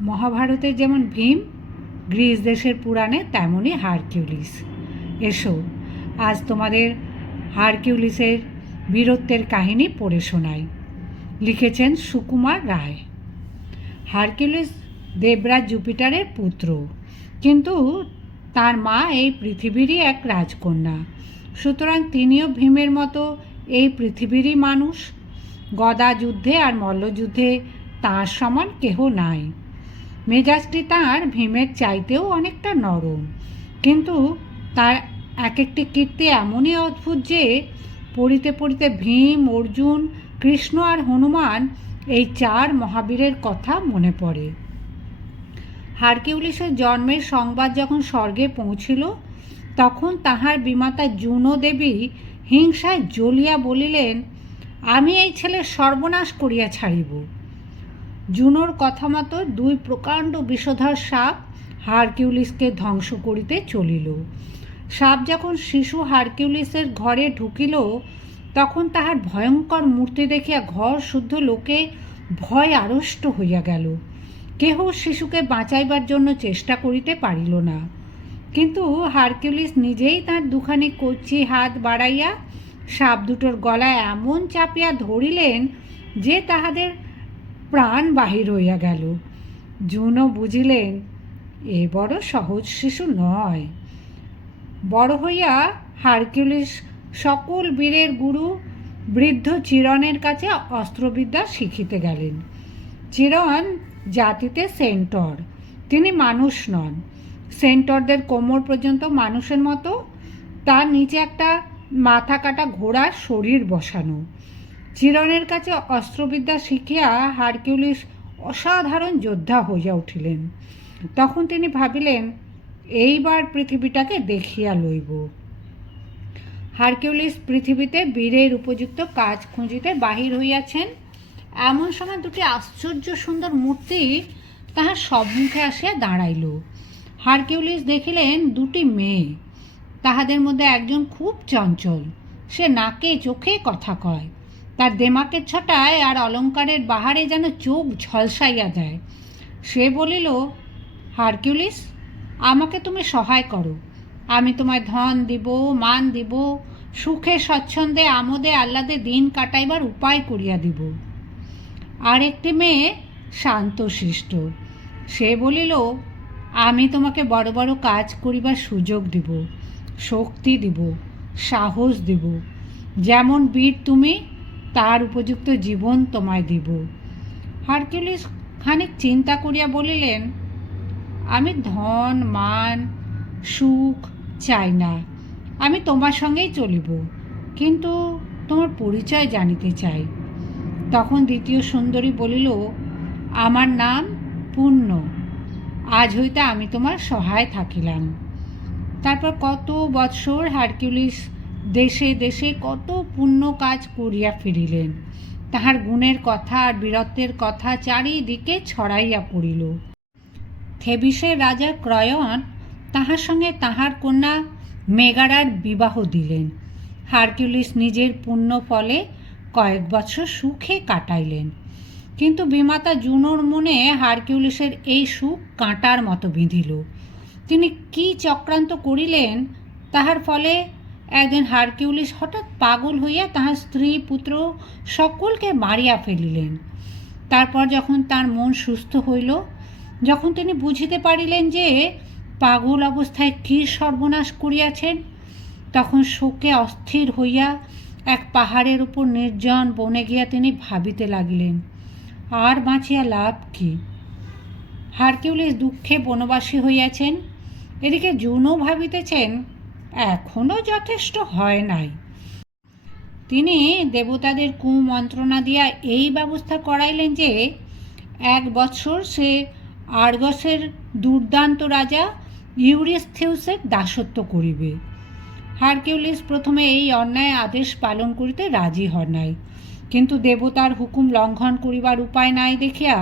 মহাভারতের যেমন ভীম, গ্রিস দেশের পুরাণে তেমনই হারকিউলিস। এসো, আজ তোমাদের হারকিউলিসের বীরত্বের কাহিনী পড়ে শোনাই। লিখেছেন সুকুমার রায়। হারকিউলিস দেবরাজ জুপিটারের পুত্র। কিন্তু তার মা এই পৃথিবীরই এক রাজকন্যা। সুতরাং তিনিও ভীমের মতো এই পৃথিবীরই মানুষ। গদা যুদ্ধে আর মল্লযুদ্ধে তার সমান কেহ নাই। মেজাজটি তার ভীমের চাইতেও অনেকটা নরম। কিন্তু তার এক একটি কীর্তি এমনই অদ্ভুত যে, পড়িতে পড়িতে ভীম, অর্জুন, কৃষ্ণ আর হনুমান এই চার মহাবীরের কথা মনে পড়ে। হারকিউলিসের জন্মের সংবাদ যখন স্বর্গে পৌঁছিল, তখন তাহার বিমাতা জুনো দেবী হিংসায় জ্বলিয়া বলিলেন, আমি এই ছেলের সর্বনাশ করিয়া ছাড়িব। জুনোর কথা মতো দুই প্রকাণ্ড বিষধর সাপ হারকিউলিসকে ধ্বংস করিতে চলিল। সাপ যখন শিশু হারকিউলিসের ঘরে ঢুকিল, তখন তাহার ভয়ঙ্কর মূর্তি দেখিয়া ঘর শুদ্ধ লোকে ভয় আড়ষ্ট হইয়া গেল। কেহ শিশুকে বাঁচাইবার জন্য চেষ্টা করিতে পারিল না। কিন্তু হারকিউলিস নিজেই তার দুখানি কচি হাত বাড়াইয়া সাপ দুটোর গলায় এমন চাপিয়া ধরিলেন যে তাহাদের প্রাণ বাহির হইয়া গেল। জুনও বুঝিলেন, এ বড় সহজ শিশু নয়। বড় হইয়া হারকিউলিস সকল বীরের গুরু বৃদ্ধ চিরণের কাছে অস্ত্রবিদ্যা শিখিতে গেলেন। চিরণ জাতিতে সেন্টর, তিনি মানুষ নন। সেন্টরদের কোমর পর্যন্ত মানুষের মতো, তার নিচে একটা মাথা কাটা ঘোড়ার শরীর বসানো। চিরণের কাছে অস্ত্রবিদ্যা শিখিয়া হারকিউলিস অসাধারণ যোদ্ধা হইয়া উঠিলেন। তখন তিনি ভাবিলেন, এইবার পৃথিবীটাকে দেখিয়া লইব। হারকিউলিস পৃথিবীতে বীরের উপযুক্ত কাজ খুঁজিতে বাহির হইয়াছেন। এমন সময় দুটি আশ্চর্য সুন্দর মূর্তি তাহার সম্মুখে আসিয়া দাঁড়াইল। হারকিউলিস দেখিলেন দুটি মেয়ে। তাহাদের মধ্যে একজন খুব চঞ্চল। সে নাকে চোখে কথা কয়। তার দেমাকের ছটায় আর অলঙ্কারের বাহারে যেন চোখ ঝলসাইয়া দেয়। সে বলিল, হারকিউলিস, আমাকে তুমি সহায় করো। আমি তোমায় ধন দিব, মান দিব, সুখে, স্বচ্ছন্দে, আমোদে, আহ্লাদে দিন কাটাইবার উপায় করিয়া দিব। আর একটি মেয়ে শান্তশিষ্ট সে বলিল, আমি তোমাকে বড় বড় কাজ করিবার সুযোগ দিব, শক্তি দিব, সাহস দিব। যেমন বীর তুমি তার উপযুক্ত জীবন তোমায় দিব। হারকিউলিস খানিক চিন্তা করিয়া বলিলেন, আমি ধন, মান, সুখ চাই না। আমি তোমার সঙ্গেই চলিব, কিন্তু তোমার পরিচয় জানিতে চাই। তখন দ্বিতীয় সুন্দরী বলিল, আমার নাম পূর্ণ। আজ হইতে আমি তোমার সহায় থাকিলাম। তারপর কত বৎসর হারকিউলিস দেশে দেশে কত পুণ্য কাজ করিয়া ফিরিলেন। তাহার গুণের কথা আর বীরত্বের কথা চারিদিকে ছড়াইয়া পড়িল। থেবিসের রাজা ক্রয়ন তাহার সঙ্গে তাহার কন্যা মেগারার বিবাহ দিলেন। হারকিউলিস নিজের পুণ্য ফলে কয়েক বছর সুখে কাটাইলেন। কিন্তু বিমাতা জুনোর মনে হারকিউলিসের এই সুখ কাঁটার মতো বিঁধিল। তিনি কি চক্রান্ত করিলেন, তাহার ফলে একদিন হারকিউলিস হঠাৎ পাগল হইয়া তাহার স্ত্রী পুত্র সকলকে মারিয়া ফেলিলেন। তারপর যখন তার মন সুস্থ হইল, যখন তিনি বুঝিতে পারিলেন যে পাগল অবস্থায় কী সর্বনাশ করিয়াছেন, তখন শোকে অস্থির হইয়া এক পাহাড়ের উপর নির্জন বনে গিয়া তিনি ভাবিতে লাগিলেন, আর বাঁচিয়া লাভ কি? হারকিউলিস দুঃখে বনবাসী হইয়াছেন, এদিকে জুনও ভাবিতেছেন এখনও যথেষ্ট হয় নাই। তিনি দেবতাদের কুমন্ত্রণা দিয়া এই ব্যবস্থা করাইলেন যে, এক বৎসর সে আর্গসের দুর্দান্ত রাজা ইউরিস্থেউসের দাসত্ব করিবে। হারকিউলিস প্রথমে এই অন্যায় আদেশ পালন করিতে রাজি হন নাই। কিন্তু দেবতার হুকুম লঙ্ঘন করিবার উপায় নাই দেখিয়া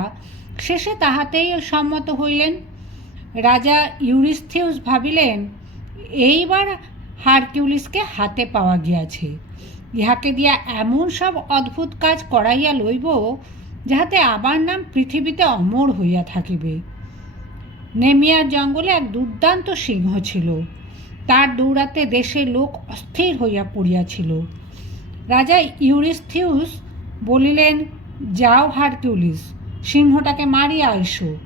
শেষে তাহাতেই সম্মত হইলেন। রাজা ইউরিস্থেউস ভাবিলেন এইবার হারকিউলিসকে হাতে পাওয়া গিয়াছে। ইহাকে দিয়া এমন সব অদ্ভুত কাজ করাইয়া লইব, যাহাতে আবার নাম পৃথিবীতে অমর হইয়া থাকিবে। নেমিয়ার জঙ্গলে এক দুর্দান্ত সিংহ ছিল। তার দৌড়াতে দেশের লোক অস্থির হইয়া পড়িয়াছিল। রাজা ইউরিস্থিউস বলিলেন, যাও হারকিউলিস, সিংহটাকে মারিয়া আইসো।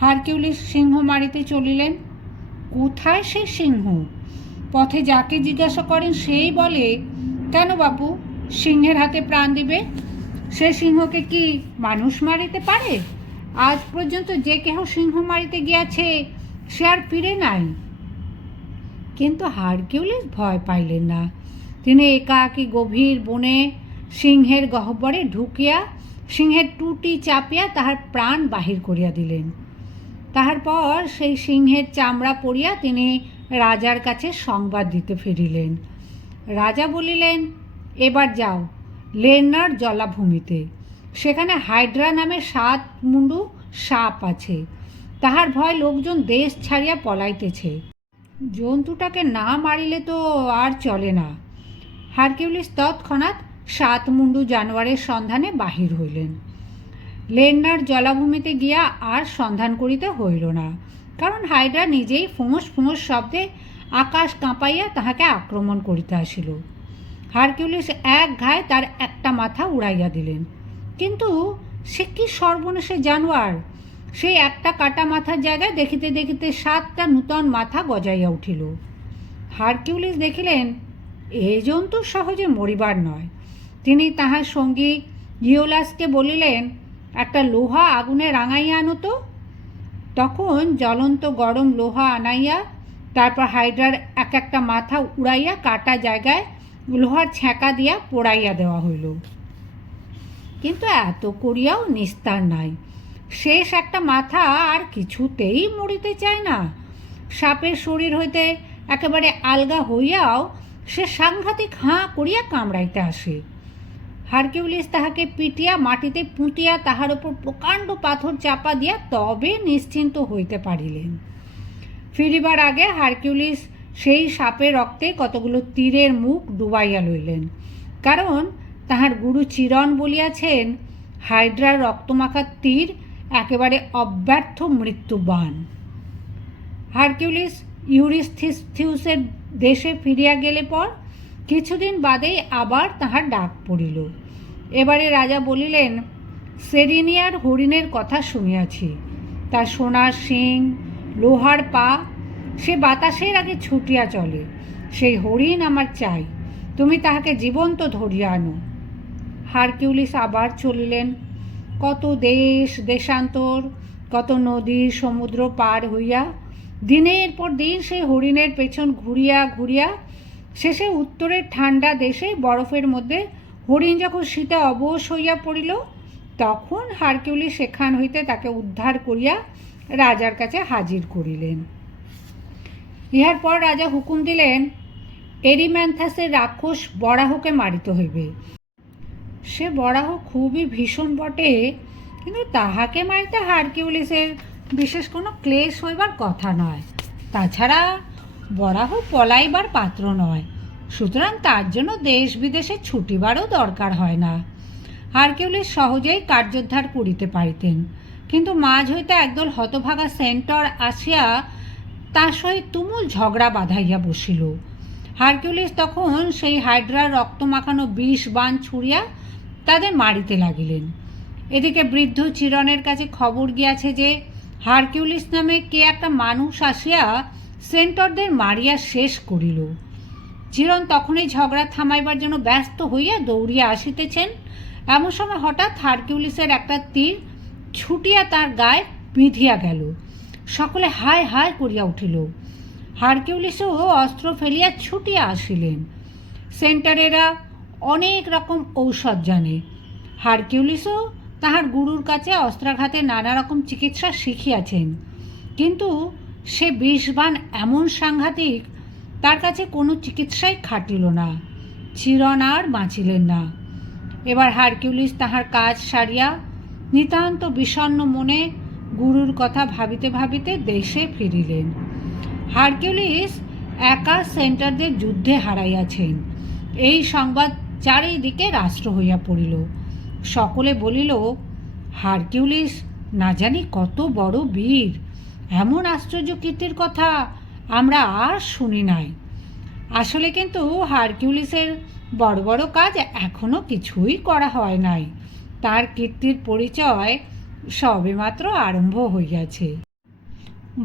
হারকিউলিস সিংহ মারিতে চলিলেন। কোথায় সে সিংহ? পথে যাকে জিজ্ঞাসা করেন, সেই বলে, কেন বাপু, সিংহের হাতে প্রাণ দিবে? সে সিংহকে কি মানুষ মারিতে পারে? আজ পর্যন্ত যে কেহ সিংহ মারিতে গিয়াছে, সে আর ফিরে নাই। কিন্তু হারকিউলিস ভয় পাইলেন না। তিনি একাকী গভীর বনে সিংহের গহ্বরে ঢুকিয়া, সিংহের টুটি চাপিয়া তাহার প্রাণ বাহির করিয়া দিলেন। তাহার পর সেই সিংহের চামড়া পরিয়া তিনি রাজার কাছে সংবাদ দিতে ফিরিলেন। রাজা বলিলেন, এবার যাও লেনার জলাভূমিতে। সেখানে হাইড্রা নামে সাত মুন্ডু সাপ আছে। তাহার ভয় লোকজন দেশ ছাড়িয়া পলাইতেছে। জন্তুটাকে না মারিলে তো আর চলে না। হারকিউলিস তৎক্ষণাৎ সাত মুন্ডু জানোয়ারের সন্ধানে বাহির হইলেন। লেন্নার জলাভূমিতে গিয়া আর সন্ধান করিতে হইল না। কারণ হাইড্রা নিজেই ফোঁস ফোঁস শব্দে আকাশ কাঁপাইয়া তাহাকে আক্রমণ করিতে আসিল। হারকিউলিস এক ঘায়ে তার একটা মাথা উড়াইয়া দিলেন। কিন্তু সে কি সর্বনেশে জানোয়ার? সেই একটা কাটা মাথার জায়গায় দেখিতে দেখিতে সাতটা নূতন মাথা গজাইয়া উঠিল। হারকিউলিস দেখিলেন, এ জন্তু সহজে মরিবার নয়। তিনি তাহার সঙ্গী ইয়োলাসকে বলিলেন একটা লোহা আগুনে রাঙাইয়া আনো তো। তখন জ্বলন্ত গরম লোহা আনাইয়া, তারপর হাইড্রার এক একটা মাথা উড়াইয়া কাটা জায়গায় লোহার ছ্যাঁকা দিয়া পোড়াইয়া দেওয়া হইল। কিন্তু এত করিয়াও নিস্তার নাই। শেষ একটা মাথা আর কিছুতেই মরিতে চায় না। সাপের শরীর হইতে একেবারে আলগা হইয়াও সে সাংঘাতিক হাঁ করিয়া কামড়াইতে আসে। হারকিউলিস তাহাকে পিটিয়া, মাটিতে পুঁতিয়া তাহার উপর প্রকাণ্ড পাথর চাপা দিয়া তবে নিশ্চিন্ত হইতে পারিলেন। ফিরিবার আগে হারকিউলিস সেই সাপের রক্তে কতগুলো তীরের মুখ ডুবাইয়া লইলেন। কারণ তাহার গুরু চিরণ বলিয়াছেন হাইড্রার রক্তমাখার তীর একেবারে অব্যর্থ মৃত্যুবান। হারকিউলিস ইউরিস্থিসিউসের দেশে ফিরিয়া গেলে পর কিছুদিন বাদেই আবার তাহার ডাক পড়িল। এবারে রাজা বলিলেন সেরিনিয়ার হরিণের কথা শুনিয়াছি। তার সোনার শিং, লোহার পা, সে বাতাসের আগে ছুটিয়া চলে। সেই হরিণ আমার চাই, তুমি তাহাকে জীবন্ত ধরিয়া আনো। হারকিউলিস আবার চলিলেন, কত দেশ, দেশান্তর, কত নদী, সমুদ্র পার হইয়া, দিনের পর দিন সেই হরিণের পেছন ঘুরিয়া ঘুরিয়া শেষে উত্তরের ঠান্ডা দেশে বরফের মধ্যে হরিণ যখন শীতে অবশ হইয়া পড়িল, তখন হারকিউলি সেখান হইতে তাকে উদ্ধার করিয়া রাজার কাছে হাজির করিলেন। ইহার পর রাজা হুকুম দিলেন, এরিম্যান্থাসের রাক্ষস বরাহকে মারিতে হইবে। সে বরাহ খুবই ভীষণ বটে, কিন্তু তাহাকে মারিতে হারকিউলিসের বিশেষ কোনো ক্লেশ হইবার কথা নয়। তাছাড়া বরাহ পলাইবার পাত্র নয়। সুতরাং তার জন্য দেশ বিদেশে ছুটিবারও দরকার হয় না। হারকিউলিস সহজেই কার্যোদ্ধার করিতে পারিতেন। কিন্তু মাঝ হইতে একদল হতভাগা সেন্টর আসিয়া তার সহিত তুমুল ঝগড়া বাঁধাইয়া বসিল। হারকিউলিস তখন সেই হাইড্রার রক্ত মাখানো বিষ বান ছুড়িয়া তাদের মারিতে লাগিলেন। এদিকে বৃদ্ধ চিরনের কাছে খবর গিয়াছে যে, হারকিউলিস নামে কে একটা মানুষ আসিয়া সেন্টরদের মারিয়া শেষ করিল। চিরন তখনই ঝগড়া থামাইবার জন্য ব্যস্ত হইয়া দৌড়িয়া আসিতেছেন। এমন সময় হঠাৎ হারকিউলিসের একটা তীর ছুটিয়া তার গায়ে বিঁধিয়া গেল। সকলে হায় হায় করিয়া উঠিল। হারকিউলিসও অস্ত্র ফেলিয়া ছুটিয়া আসিলেন। সেন্টারেরা অনেক রকম ঔষধ জানে। হারকিউলিসও তাহার গুরুর কাছে অস্ত্রাঘাতে নানা রকম চিকিৎসা শিখিয়াছেন। কিন্তু সে বিষবান এমন সাংঘাতিক, তার কাছে কোনো চিকিৎসাই খাটিল না চিরন আর বাঁচিলেন না। এবার হারকিউলিস তাহার কাজ সারিয়া নিতান্ত বিষণ্ণ মনে গুরুর কথা ভাবিতে ভাবিতে দেশে ফিরিলেন। হারকিউলিস একা সেন্টারদের যুদ্ধে হারাইয়াছেন। এই সংবাদ চারিদিকে রাষ্ট্র হইয়া পড়িল। সকলে বলিল, হারকিউলিস না জানি কত বড় বীর। এমন আশ্চর্য কীর্তির কথা আমরা আর শুনি নাই। আসলে কিন্তু হারকিউলিসের বড় বড় কাজ এখনও কিছুই করা হয় নাই। তার কীর্তির পরিচয় সবেমাত্র আরম্ভ হইয়াছে।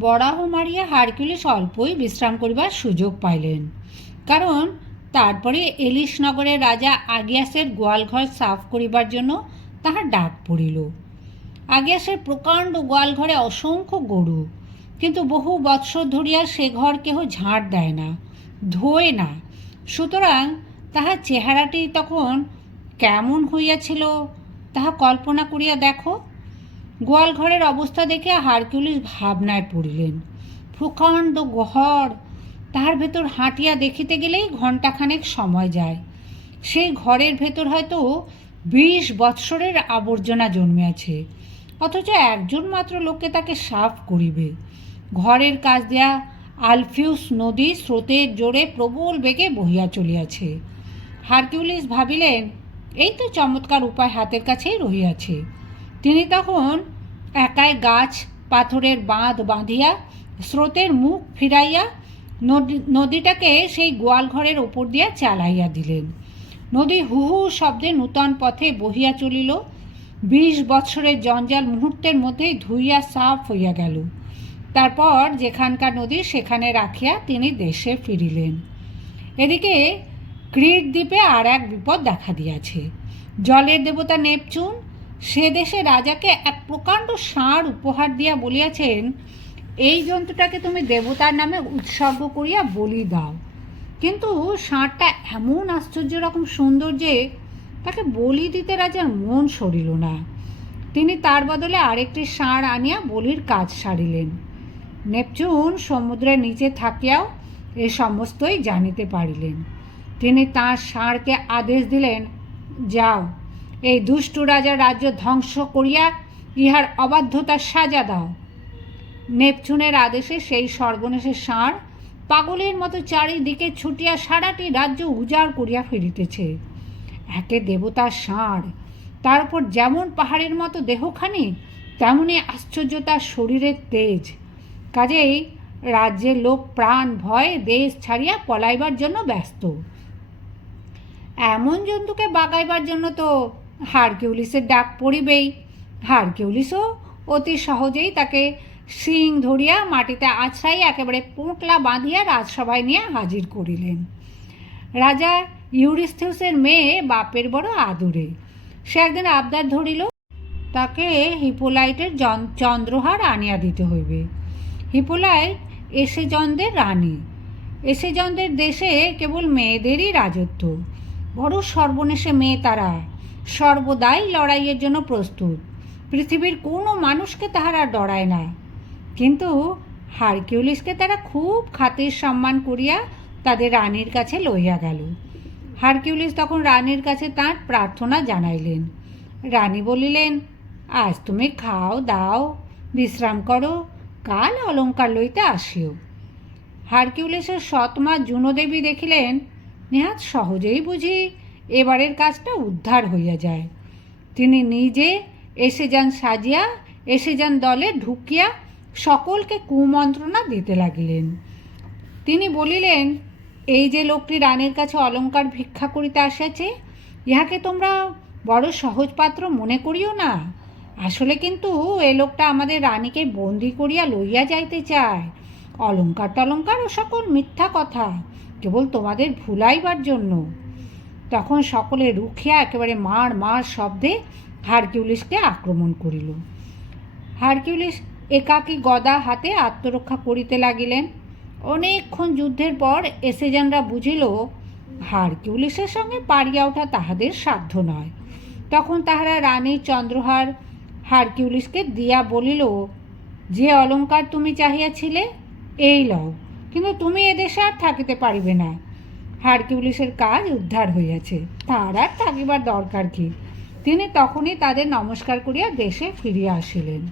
বরাহ মারিয়া হারকিউলিস অল্পই বিশ্রাম করিবার সুযোগ পাইলেন। কারণ তারপরে এলিশ নগরের রাজা আগিয়াসের গোয়ালঘর সাফ করিবার জন্য তাহার ডাক পড়িল। আগিয়াসের প্রকাণ্ড গোয়ালঘরে অসংখ্য গরু। কিন্তু বহু বৎসর ধরিয়া সে ঘর কেহ ঝাড় দেয় না, ধোয় না। সুতরাং তাহার চেহারাটি তখন কেমন হইয়াছিল, তাহা কল্পনা করিয়া দেখো। গোয়াল ঘরের অবস্থা দেখে হারকিউলিস ভাবনায় পড়িলেন। প্রকাণ্ড ঘর তাহার ভেতর হাঁটিয়া দেখিতে গেলেই ঘণ্টাখানেক সময় যায়। সেই ঘরের ভেতর হয়তো বিশ বৎসরের আবর্জনা জন্মিয়াছে। অথচ একজন মাত্র লোককে তাকে সাফ করিবে। ঘরের কাজ দেয়া আলফিউস নদী স্রোতের জোরে প্রবল বেগে বহিয়া চলিয়াছে। হারকিউলিস ভাবিলেন, এই তো চমৎকার উপায় হাতের কাছেই রহিয়াছে। তিনি তখন একাই গাছ, পাথরের বাঁধ বাঁধিয়া স্রোতের মুখ ফিরাইয়া নদী, নদীটাকে সেই গোয়াল ঘরের ওপর দিয়া চালাইয়া দিলেন। নদী হু হু শব্দে নূতন পথে বহিয়া চলিল। বিশ বৎসরের জঞ্জাল মুহূর্তের মধ্যেই ধুইয়া সাফ হইয়া গেল। তারপর যেখানকার নদী, সেখানে রাখিয়া তিনি দেশে ফিরিলেন। এদিকে ক্রিট দ্বীপে আর এক বিপদ দেখা দিয়াছে। জলের দেবতা নেপচুন, সে দেশে রাজাকে এক প্রকাণ্ড ষাঁড় উপহার দিয়া বলিয়াছেন, এই জন্তুটাকে তুমি দেবতার নামে উৎসর্গ করিয়া বলি দাও। কিন্তু ষাঁড়টা এমন আশ্চর্য রকম সুন্দর যে তাকে বলি দিতে রাজার মন সরিল না। তিনি তার বদলে আরেকটি ষাঁড় আনিয়া বলির কাজ সারিলেন। নেপচুন সমুদ্রের নিচে থাকিয়াও এ সমস্তই জানিতে পারিলেন। তিনি তাঁর ষাঁড়কে আদেশ দিলেন, যাও, এই দুষ্টু রাজার রাজ্য ধ্বংস করিয়া ইহার অবাধ্যতার সাজা দাও। নেপচুনের আদেশে সেই সর্বনেশের ষাঁড় পাগলের মতো চারিদিকে ছুটিয়া সারাটি রাজ্য উজাড় করিয়া ফিরিতেছে। একে দেবতার ষাঁড়। তার উপর যেমন পাহাড়ের মতো দেহখানি, তেমনি আশ্চর্য তার শরীরের তেজ। কাজেই রাজ্যের লোক প্রাণ ভয়ে দেশ ছাড়িয়া পলাইবার জন্য ব্যস্ত। এমন জন্তুকে বাগাইবার জন্য তো হারকিউলিসের ডাক পড়িবেই। হারকিউলিসও অতি সহজেই তাকে শিং ধরিয়া মাটিতে আছড়াই একেবারে পোঁটলা বাঁধিয়া রাজসভায় নিয়ে হাজির করিলেন। রাজা ইউরিস্থেউসের মেয়ে বাপের বড় আদুরে। সে একদিন আবদার ধরিল, তাকে হিপোলাইটের চন্দ্রহার আনিয়া দিতে হইবে। হিপোলাইট এসে এসেজনদের রানী। এসে এসেজনদের দেশে কেবল মেয়েদেরই রাজত্ব। বড় সর্বনেশে মেয়ে তারা। সর্বদাই লড়াইয়ের জন্য প্রস্তুত। পৃথিবীর কোনো মানুষকে তাহারা ডরায় না। কিন্তু হারকিউলিসকে তারা খুব খাতির সম্মান করিয়া তাদের রানীর কাছে লইয়া গেল। হারকিউলিস তখন রানীর কাছে তাঁর প্রার্থনা জানাইলেন। রানী বলিলেন, আজ তুমি খাও, দাও, বিশ্রাম করো, কাল অলঙ্কার লইতে আসিও। হারকিউলিসের সৎমা জুনোদেবী দেখিলেন, নেহাত সহজেই বুঝি এবারের কাজটা উদ্ধার হইয়া যায়। তিনি নিজে এসে যান সাজিয়া, এসে যান দলে ঢুকিয়া সকলকে কুমন্ত্রণা দিতে লাগিলেন। তিনি বলিলেন এই যে লোকটি রানীর কাছে অলঙ্কার ভিক্ষা করিতে আসেছে, ইহাকে তোমরা বড় সহজ পাত্র মনে করিও না। আসলে কিন্তু এ লোকটা আমাদের রানীকে বন্দি করিয়া লইয়া যাইতে চায়। অলঙ্কার টলঙ্কার ও সকল মিথ্যা কথা, কেবল তোমাদের ভুলাইবার জন্য। তখন সকলে রুখিয়া একেবারে মার মার শব্দে হারকিউলিসকে আক্রমণ করিল। হারকিউলিস একাকী গদা হাতে আত্মরক্ষা করিতে লাগিলেন। অনেকক্ষণ যুদ্ধের পর এসেজানরা বুঝিল, হারকিউলিসের সঙ্গে পারিয়া ওঠা তাহাদের সাধ্য নয়। তখন তাহারা রানীর চন্দ্রহার হারকিউলিসকে দিয়া বলিল, যে অলঙ্কার তুমি চাহিয়াছিলে, এই লও, কিন্তু তুমি এদেশে আর থাকিতে পারিবে না। হারকিউলিসের কাজ উদ্ধার হইয়াছে, তার আর থাকিবার দরকার কি তিনি তখনই তাদের নমস্কার করিয়া দেশে ফিরিয়া আসিলেন।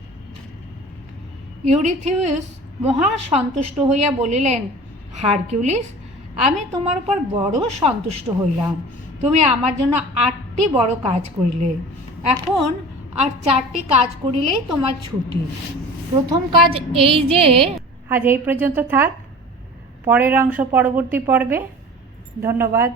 ইউরিথিউস মহা সন্তুষ্ট হইয়া বলিলেন, হারকিউলিস, আমি তোমার উপর বড় সন্তুষ্ট হইলাম। তুমি আমার জন্য আটটি বড় কাজ করিলে। এখন আর চারটি কাজ করিলেই তোমার ছুটি। প্রথম কাজ এই যে, আজ এই পর্যন্ত থাক। পরের অংশ পরবর্তী পর্বে। ধন্যবাদ।